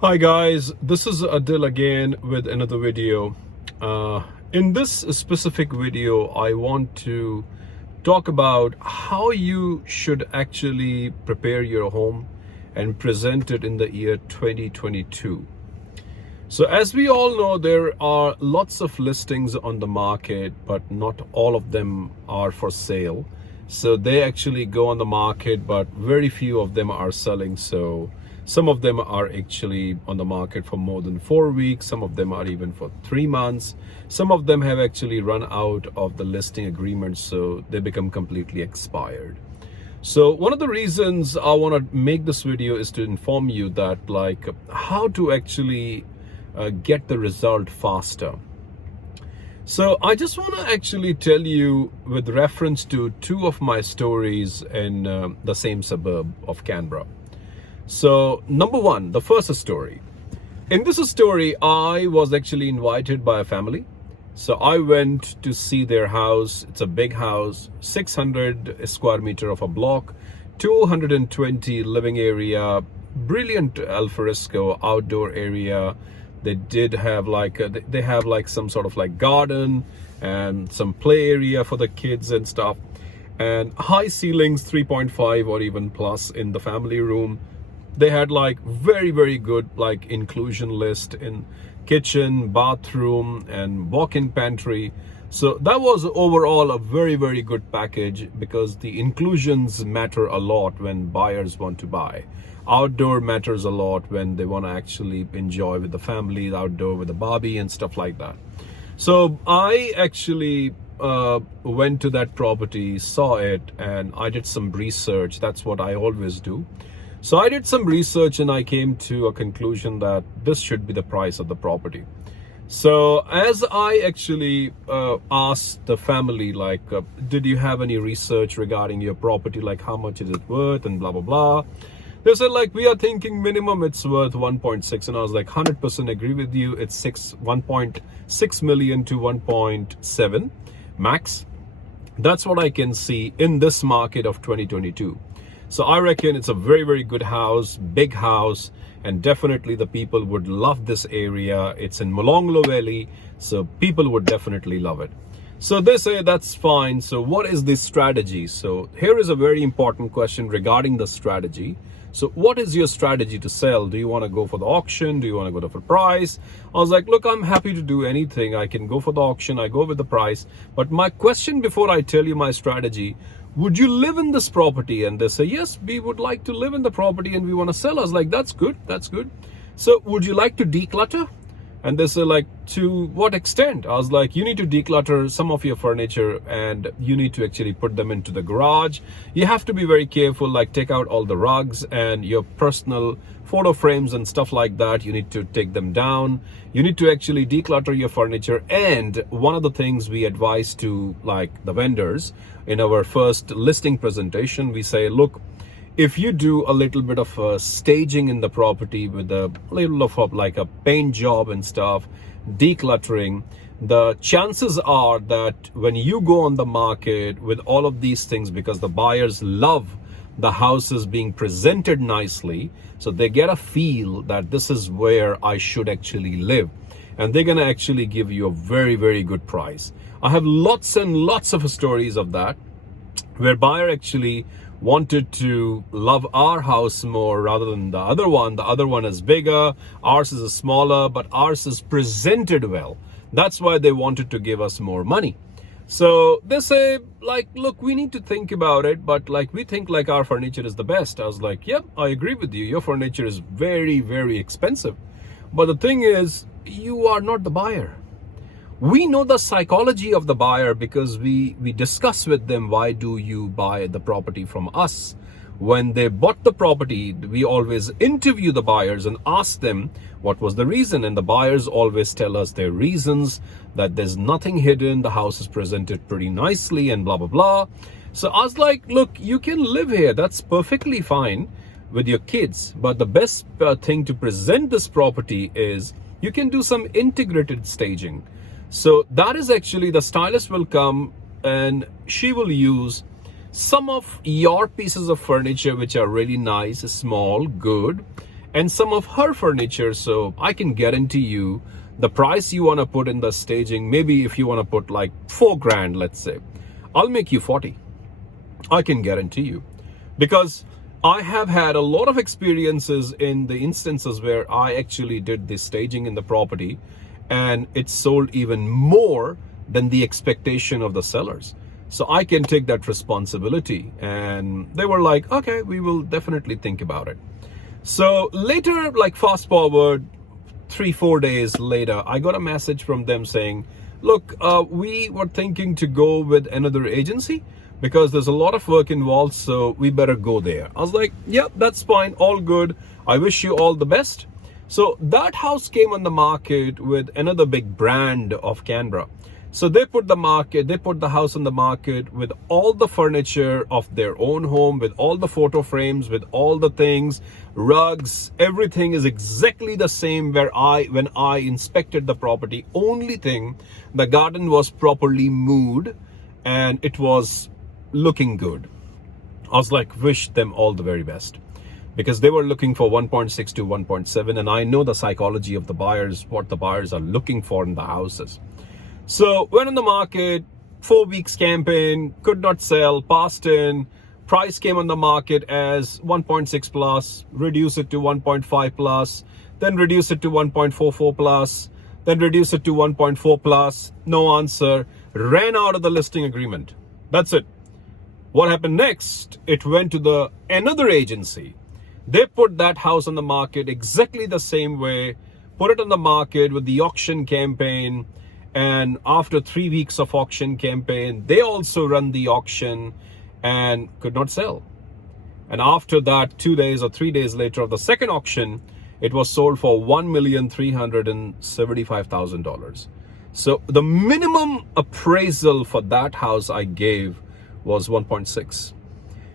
Hi guys, this is Adil again with another video. In this specific video, I want to talk about how you should actually prepare your home and present it in the year 2022. So as we all know, there are lots of listings on the market, but not all of them are for sale. So they actually go on the market, but very few of them are selling. So some of them are actually on the market for more than 4 weeks. Some of them are even for 3 months. Some of them have actually run out of the listing agreement, so they become completely expired. So one of the reasons I want to make this video is to inform you that how to actually get the result faster. So I just want to actually tell you with reference to two of my stories in the same suburb of Canberra. So number one, the first story. In this story, I was actually invited by a family. So I went to see their house. It's a big house, 600 square meter of a block, 220 living area, brilliant alfresco outdoor area. They did have they have some sort of garden and some play area for the kids and stuff, and high ceilings, 3.5 or even plus in the family room. They had very good inclusion list in kitchen, bathroom, and walk-in pantry. So that was overall a very good package, because the inclusions matter a lot when buyers want to buy. Outdoor matters a lot when they want to actually enjoy with the family, outdoor with the Barbie and stuff like that. So I actually went to that property, saw it, and I did some research. That's what I always do. So I did some research and I came to a conclusion that this should be the price of the property. So as I actually asked the family, did you have any research regarding your property, how much is it worth and blah, blah, blah. They said we are thinking minimum it's worth 1.6. And I was 100% agree with you. It's 1.6 million to 1.7 max. That's what I can see in this market of 2022. So I reckon it's a very good house, big house, and definitely the people would love this area. It's in Molonglo Valley, so people would definitely love it. So they say that's fine. So what is the strategy? So here is a very important question regarding the strategy. So what is your strategy to sell? Do you want to go for the auction? Do you want to go for price? I was look, I'm happy to do anything. I can go for the auction. I go with the price. But my question before I tell you my strategy, would you live in this property? And they say, yes, we would like to live in the property and we want to sell. I was that's good. That's good. So would you like to declutter? And they say, to what extent? I was you need to declutter some of your furniture and you need to actually put them into the garage. You have to be very careful, take out all the rugs and your personal photo frames and stuff like that. You need to take them down. You need to actually declutter your furniture. And one of the things we advise to the vendors in our first listing presentation, we say, look, if you do a little bit of staging in the property with a little of a paint job and stuff, decluttering, the chances are that when you go on the market with all of these things, because the buyers love the houses being presented nicely, so they get a feel that this is where I should actually live, and they're gonna actually give you a very good price. I have lots and lots of stories of that, where buyer actually wanted to love our house more rather than the other one. The other one is bigger, ours is smaller, but ours is presented well. That's why they wanted to give us more money. So they say, look, we need to think about it, but we think our furniture is the best. I was yep, I agree with you. Your furniture is very expensive. But the thing is, you are not the buyer. We know the psychology of the buyer because we discuss with them, why do you buy the property from us? When they bought the property, we always interview the buyers and ask them what was the reason. And the buyers always tell us their reasons, that there's nothing hidden, the house is presented pretty nicely and blah, blah, blah. So I was look, you can live here. That's perfectly fine with your kids. But the best thing to present this property is you can do some integrated staging. So that is actually, the stylist will come and she will use some of your pieces of furniture which are really nice, small, good, and some of her furniture. So I can guarantee you the price you want to put in the staging, maybe if you want to put like 4 grand, let's say, I'll make you 40. I can guarantee you, because I have had a lot of experiences in the instances where I actually did the staging in the property and it sold even more than the expectation of the sellers. So I can take that responsibility. And they were like, okay, we will definitely think about it. So later, like fast forward 3-4 days later, I got a message from them saying, look, we were thinking to go with another agency because there's a lot of work involved, so we better go there. I was like, yeah, that's fine, all good. I wish you all the best. So that house came on the market with another big brand of Canberra. So they put the house on the market with all the furniture of their own home, with all the photo frames, with all the things, rugs, everything is exactly the same when I inspected the property. Only thing, the garden was properly mowed and it was looking good. I was like, wish them all the very best, because they were looking for 1.6 to 1.7, and I know the psychology of the buyers, what the buyers are looking for in the houses. So went on the market, 4 weeks campaign, could not sell, passed in, price came on the market as 1.6 plus, reduce it to 1.5 plus, then reduce it to 1.44 plus, then reduce it to 1.4 plus, no answer, ran out of the listing agreement. That's it. What happened next? It went to another agency. They put that house on the market exactly the same way, put it on the market with the auction campaign. And after 3 weeks of auction campaign, they also run the auction and could not sell. And after that, 2 days or 3 days later of the second auction, it was sold for $1,375,000. So the minimum appraisal for that house I gave was 1.6.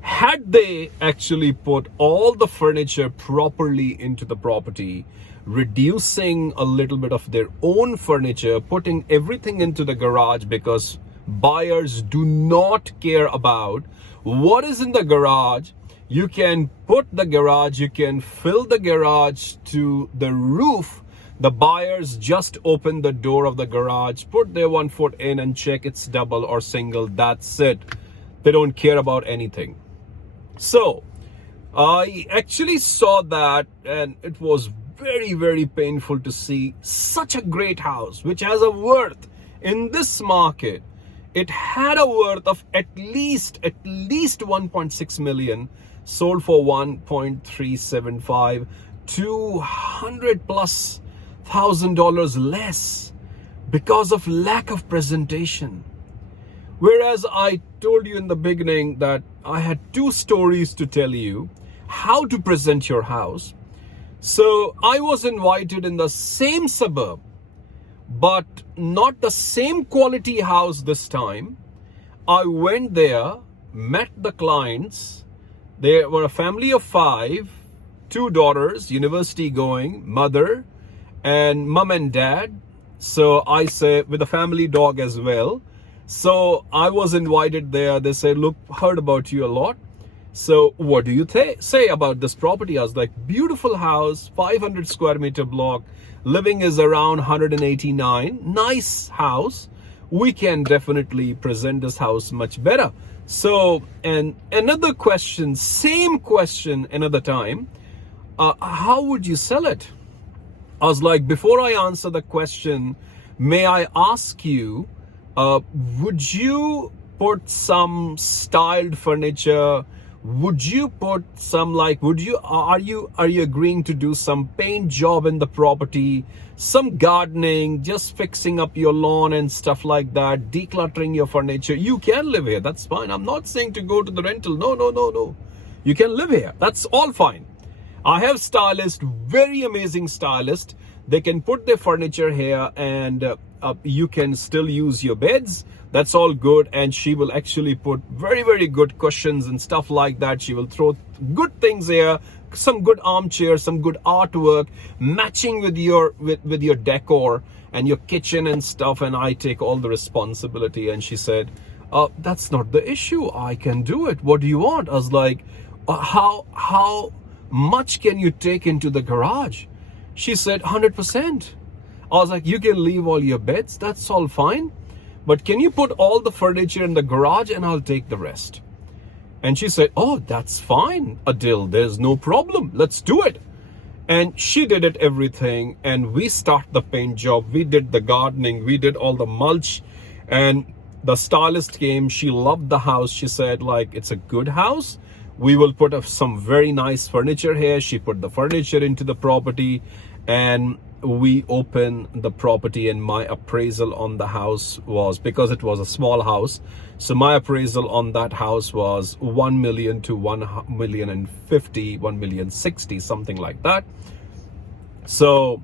Had they actually put all the furniture properly into the property, reducing a little bit of their own furniture, putting everything into the garage, because buyers do not care about what is in the garage. You can put the garage, you can fill the garage to the roof. The buyers just open the door of the garage, put their 1 foot in and check it's double or single. That's it. They don't care about anything. So I actually saw that, and it was very, very painful to see such a great house, which has a worth in this market. It had a worth of at least 1.6 million, sold for 1.375, $200,000+ less because of lack of presentation. Whereas I told you in the beginning that I had 2 stories to tell you how to present your house. So I was invited in the same suburb, but not the same quality house this time. I went there, met the clients. They were a family of 5, 2 daughters, university going, mother, and mom and dad. So I say with a family dog as well. So I was invited there. They said, look, heard about you a lot. So what do you say about this property? I was like, beautiful house, 500 square meter block. Living is around 189. Nice house. We can definitely present this house much better. So, and another question, same question another time. How would you sell it? I was like, before I answer the question, may I ask you, would you put some styled furniture? Would you put some, like, are you agreeing to do some paint job in the property, some gardening, just fixing up your lawn and stuff like that, decluttering your furniture? You can live here. That's fine. I'm not saying to go to the rental. No. You can live here. That's all fine. I have stylists, very amazing stylists. They can put their furniture here, and you can still use your beds. That's all good. And she will actually put very, very good cushions and stuff like that. She will throw good things here, some good armchairs, some good artwork, matching with your decor and your kitchen and stuff. And I take all the responsibility. And she said, that's not the issue. I can do it. What do you want? I was like, how much can you take into the garage? She said, 100%. I was like, you can leave all your beds, that's all fine. But can you put all the furniture in the garage and I'll take the rest? And she said, oh, that's fine, Adil, there's no problem. Let's do it. And she did it everything. And we started the paint job. We did the gardening. We did all the mulch. And the stylist came. She loved the house. She said, like, it's a good house. We will put up some very nice furniture here. She put the furniture into the property. And we opened the property, and my appraisal on the house was, because it was a small house, so my appraisal on that house was 1 million to 1,050,000, 1,060,000, something like that. So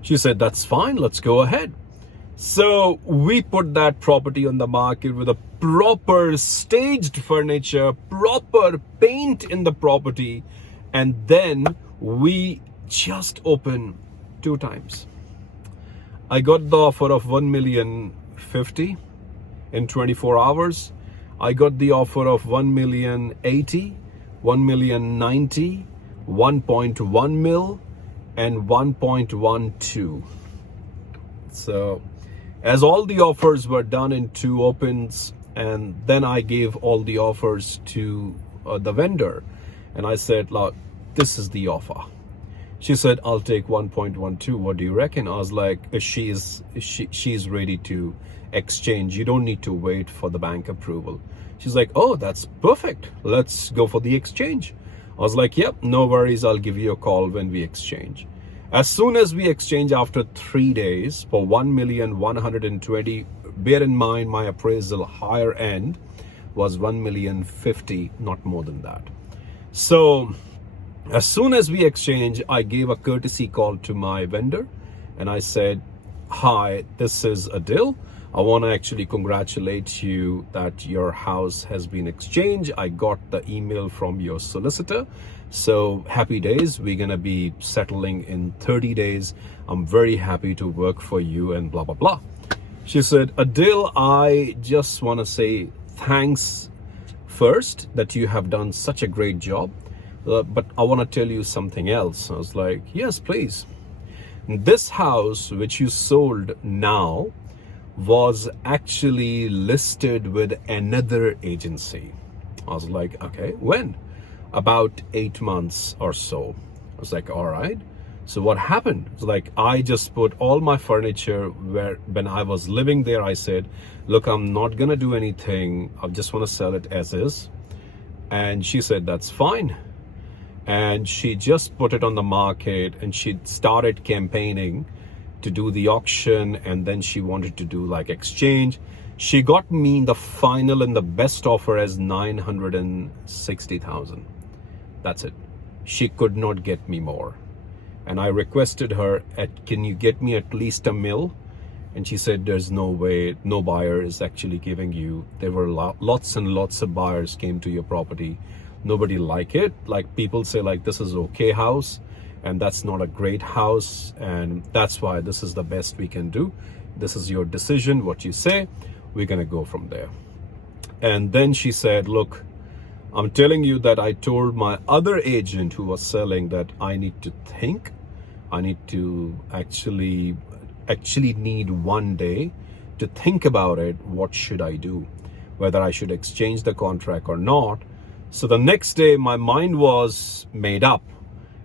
she said, that's fine, let's go ahead. So we put that property on the market with a proper staged furniture, proper paint in the property, and then we just opened 2 times. I got the offer of 1,050,000 in 24 hours. I got the offer of 1,080,000, 1,090,000, 1.1 mil, and 1.12. So as all the offers were done in 2 opens, and then I gave all the offers to the vendor, and I said, look, this is the offer. She said, I'll take 1.12. What do you reckon? I was like, she's ready to exchange. You don't need to wait for the bank approval. She's like, oh, that's perfect. Let's go for the exchange. I was like, yep, no worries. I'll give you a call when we exchange. As soon as we exchange after 3 days for 1,120,000, bear in mind my appraisal higher end was 1,050,000, not more than that. So as soon as we exchange, I gave a courtesy call to my vendor and I said, hi, this is Adil. I want to actually congratulate you that your house has been exchanged. I got the email from your solicitor. So happy days. We're going to be settling in 30 days. I'm very happy to work for you and blah, blah, blah. She said, Adil, I just want to say thanks first that you have done such a great job. But I want to tell you something else. I was like, yes, please. This house, which you sold now, was actually listed with another agency. I was like, okay, when? About 8 months or so. I was like, all right. So what happened? It was like, I just put all my furniture when I was living there, I said, look, I'm not going to do anything. I just want to sell it as is. And she said, that's fine. And she just put it on the market and she started campaigning to do the auction, and then she wanted to do like exchange. She got me the final and the best offer as 960,000. That's it. She could not get me more. And I requested her, can you get me at least $1 million? And she said, there's no way, no buyer is actually giving you. There were lots and lots of buyers came to your property. Nobody like it. Like people say, like, this is okay house and that's not a great house, and that's why this is the best we can do. This is your decision, what you say, we're gonna go from there. And then she said, look, I'm telling you that I told my other agent who was selling that I need to think. I need to actually need 1 day to think about it. What should I do? Whether I should exchange the contract or not. So the next day my mind was made up,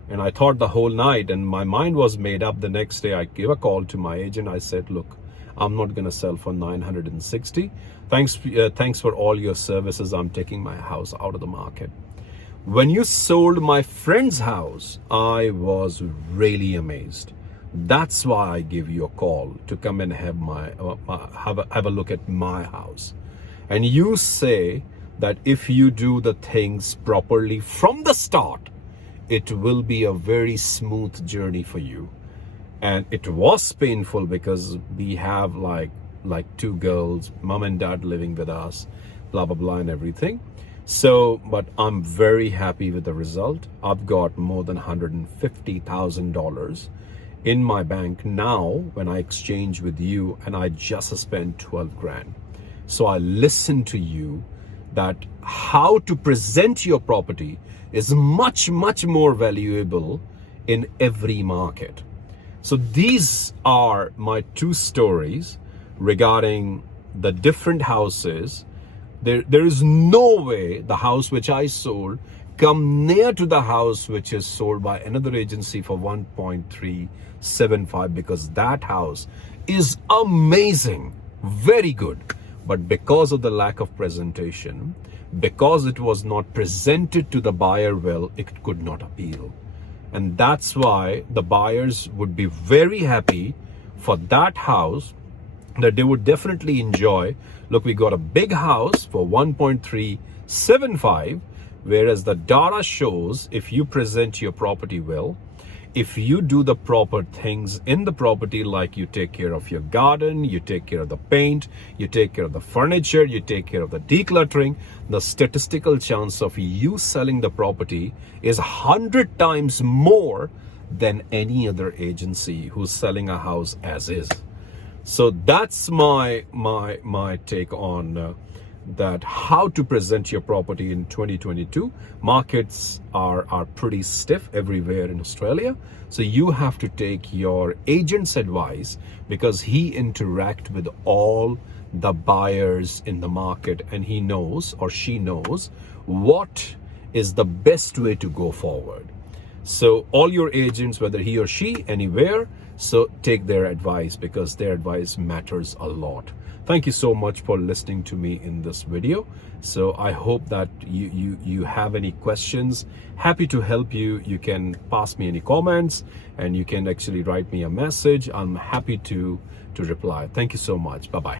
and I thought the whole night, and my mind was made up. The next day I gave a call to my agent. I said, look, I'm not going to sell for 960. Thanks for all your services. I'm taking my house out of the market. When you sold my friend's house, I was really amazed. That's why I gave you a call to come and have have a look at my house. And you say that if you do the things properly from the start, it will be a very smooth journey for you. And it was painful because we have like 2 girls, mom and dad living with us, blah, blah, blah, and everything. So, but I'm very happy with the result. I've got more than $150,000 in my bank now when I exchange with you, and I just spent 12 grand. So I listen to you that how to present your property is much more valuable in every market. So these are my two stories regarding the different houses. There is no way the house which I sold come near to the house which is sold by another agency for 1.375, because that house is amazing, very good. But because of the lack of presentation, because it was not presented to the buyer well, it could not appeal. And that's why the buyers would be very happy for that house, that they would definitely enjoy. Look, we got a big house for 1.375, whereas the data shows if you present your property well, if you do the proper things in the property, like you take care of your garden, you take care of the paint, you take care of the furniture, you take care of the decluttering, the statistical chance of you selling the property is 100 times more than any other agency who's selling a house as is. So that's my take on that, how to present your property in 2022. Markets are pretty stiff everywhere in Australia. So you have to take your agent's advice, because he interacts with all the buyers in the market, and he knows, or she knows, what is the best way to go forward. So all your agents, whether he or she, anywhere, so take their advice, because their advice matters a lot. Thank you so much for listening to me in this video. So I hope that you have any questions. Happy to help you. You can pass me any comments, and you can actually write me a message. I'm happy to reply. Thank you so much. Bye-bye.